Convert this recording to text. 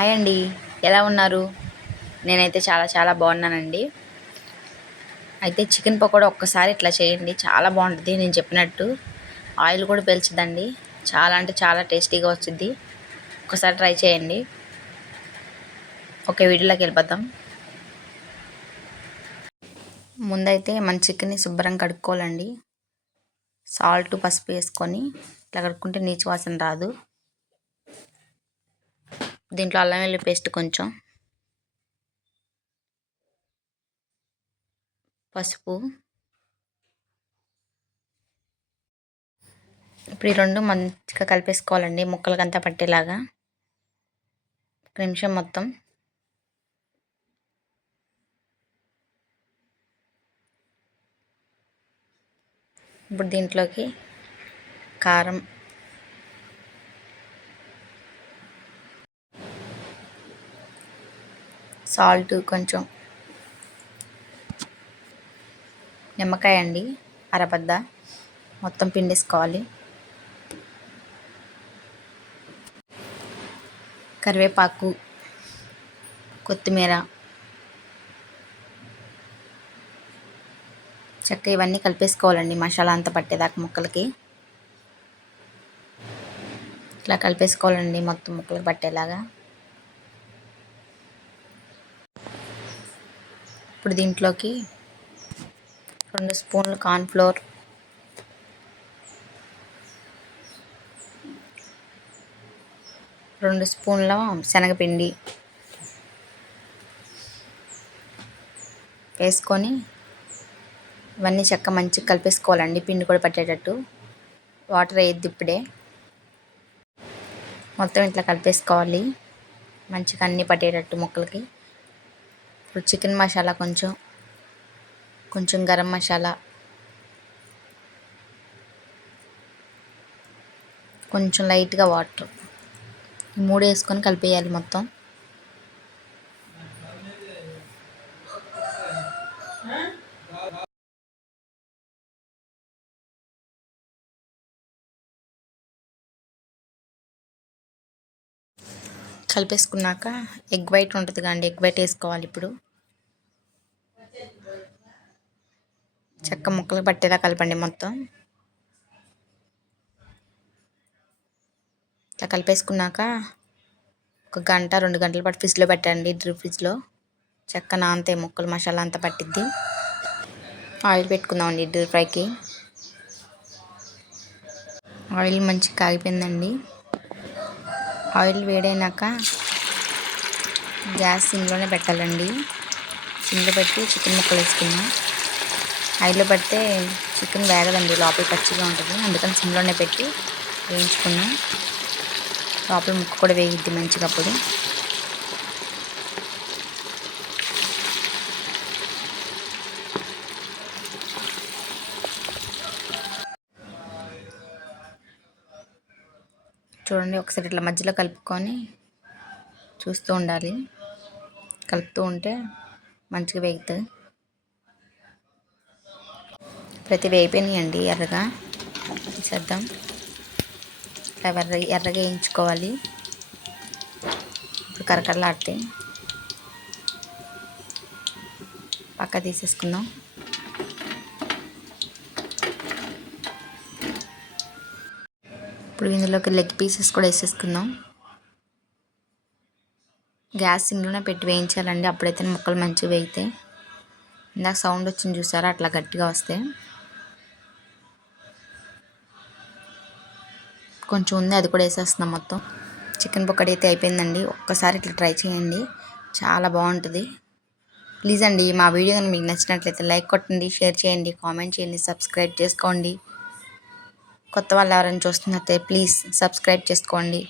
Hi అండి, ఎలా ఉన్నారు? నేనైతే చాలా చాలా బాగున్నానండి. అయితే చికెన్ పకోడా ఒక్కసారి ఇట్లా చేయండి, చాలా బాగుంటుంది. నేను చెప్పినట్టు ఆయిల్ కూడా పీల్చదండి. చాలా అంటే చాలా టేస్టీగా వచ్చింది. ఒకసారి ట్రై చేయండి. ఓకే, వీడియోలోకి వెళ్ళిపోతాం. ముందైతే మన చికెన్ని శుభ్రంగా కడుక్కోవాలండి. సాల్ట్ పసుపు వేసుకొని ఇట్లా కడుక్కుంటే నీచు వాసన రాదు. దీంట్లో అల్లం వెల్లుల్లి పేస్ట్ కొంచెం, పసుపు, ఇప్పుడు ఈ రెండు మంచిగా కలిపేసుకోవాలండి, ముక్కలకంతా పట్టేలాగా. ఒక నిమిషం మొత్తం. ఇప్పుడు దీంట్లోకి కారం, సాల్ట్, కొంచెం నిమ్మకాయ అండి, అరబద్ద మొత్తం పిండేసుకోవాలి. కరివేపాకు, కొత్తిమీర, చెక్క ఇవన్నీ కలిపేసుకోవాలండి మసాలా అంతా పట్టేదాకా ముక్కలకి. ఇట్లా కలిపేసుకోవాలండి మొత్తం ముక్కలకు పట్టేలాగా. ఇప్పుడు దీంట్లోకి 2 స్పూన్లు కార్న్ఫ్లోర్, 2 స్పూన్ల శనగపిండి వేసుకొని ఇవన్నీ చెక్క మంచిగా కలిపేసుకోవాలండి, పిండి కూడా పట్టేటట్టు. వాటర్ వేయద్దు ఇప్పుడే. మొత్తం ఇట్లా కలిపేసుకోవాలి మంచిగా అన్నీ పట్టేటట్టు ముక్కలకి. ఇప్పుడు చికెన్ మసాలా కొంచెం గరం మసాలా, కొంచెం లైట్గా వాటర్, 3 వేసుకొని కలిపేయాలి మొత్తం. కలిపేసుకున్నాక ఎగ్ వైట్ ఉంటుంది కండి, ఎగ్ వైట్ వేసుకోవాలి. ఇప్పుడు చెక్క ముక్కలు పట్టేలా కలపండి మొత్తం. ఇట్లా కలిపేసుకున్నాక ఒక గంట 2 గంటల పాటు ఫ్రిడ్జ్లో పెట్టండి, డ్రీప్ ఫ్రిడ్జ్లో. చెక్క నాంతే ముక్కలు మసాలా అంతా పట్టిద్ది. ఆయిల్ పెట్టుకుందామండి డీప్ ఫ్రైకి. ఆయిల్ మంచిగా కాగిపోయిందండి. ఆయిల్ వేడైనాక గ్యాస్ సిమ్లోనే పెట్టాలండి. సిమ్లో పెట్టి చికెన్ ముక్కలు వేసుకున్నాం. ఆయిల్లో పెడితే చికెన్ వేగదండి, లోపల పచ్చిగా ఉంటుంది. అందుకని సిమ్లోనే పెట్టి వేయించుకున్నాం. లోపల ముక్క కూడా వేగిద్ది మంచిగా. అప్పుడు చూడండి, ఒకసారి ఇట్లా మధ్యలో కలుపుకొని చూస్తూ ఉండాలి. కలుపుతూ ఉంటే మంచిగా వేగుతుంది. ప్రతి వేగిపోయినాయండి ఎర్రగా. చేద్దాం, ఇట్లా ఎర్రగా వేయించుకోవాలి. ఇప్పుడు కరకరలాడితే పక్క తీసేసుకుందాం. ఇప్పుడు ఇందులోకి లెగ్ పీసెస్ కూడా వేసేసుకుందాం. గ్యాస్ సిమ్లోనే పెట్టి వేయించాలండి, అప్పుడైతే ముక్కలు మంచిగా వేగితే. ఇందాక సౌండ్ వచ్చింది చూసారా, అట్లా గట్టిగా వస్తే. కొంచెం ఉంది, అది కూడా వేసేస్తున్నాం మొత్తం. చికెన్ పకోడీ అయితే అయిపోయిందండి. ఒక్కసారి ఇట్లా ట్రై చేయండి, చాలా బాగుంటుంది. ప్లీజ్ అండి, మా వీడియో కానీ మీకు నచ్చినట్లయితే లైక్ కొట్టండి, షేర్ చేయండి, కామెంట్ చేయండి, సబ్స్క్రైబ్ చేసుకోండి. కొత్త వాళ్ళు ఎవరైనా చూస్తున్నట్లయితే ప్లీజ్ సబ్స్క్రైబ్ చేసుకోండి.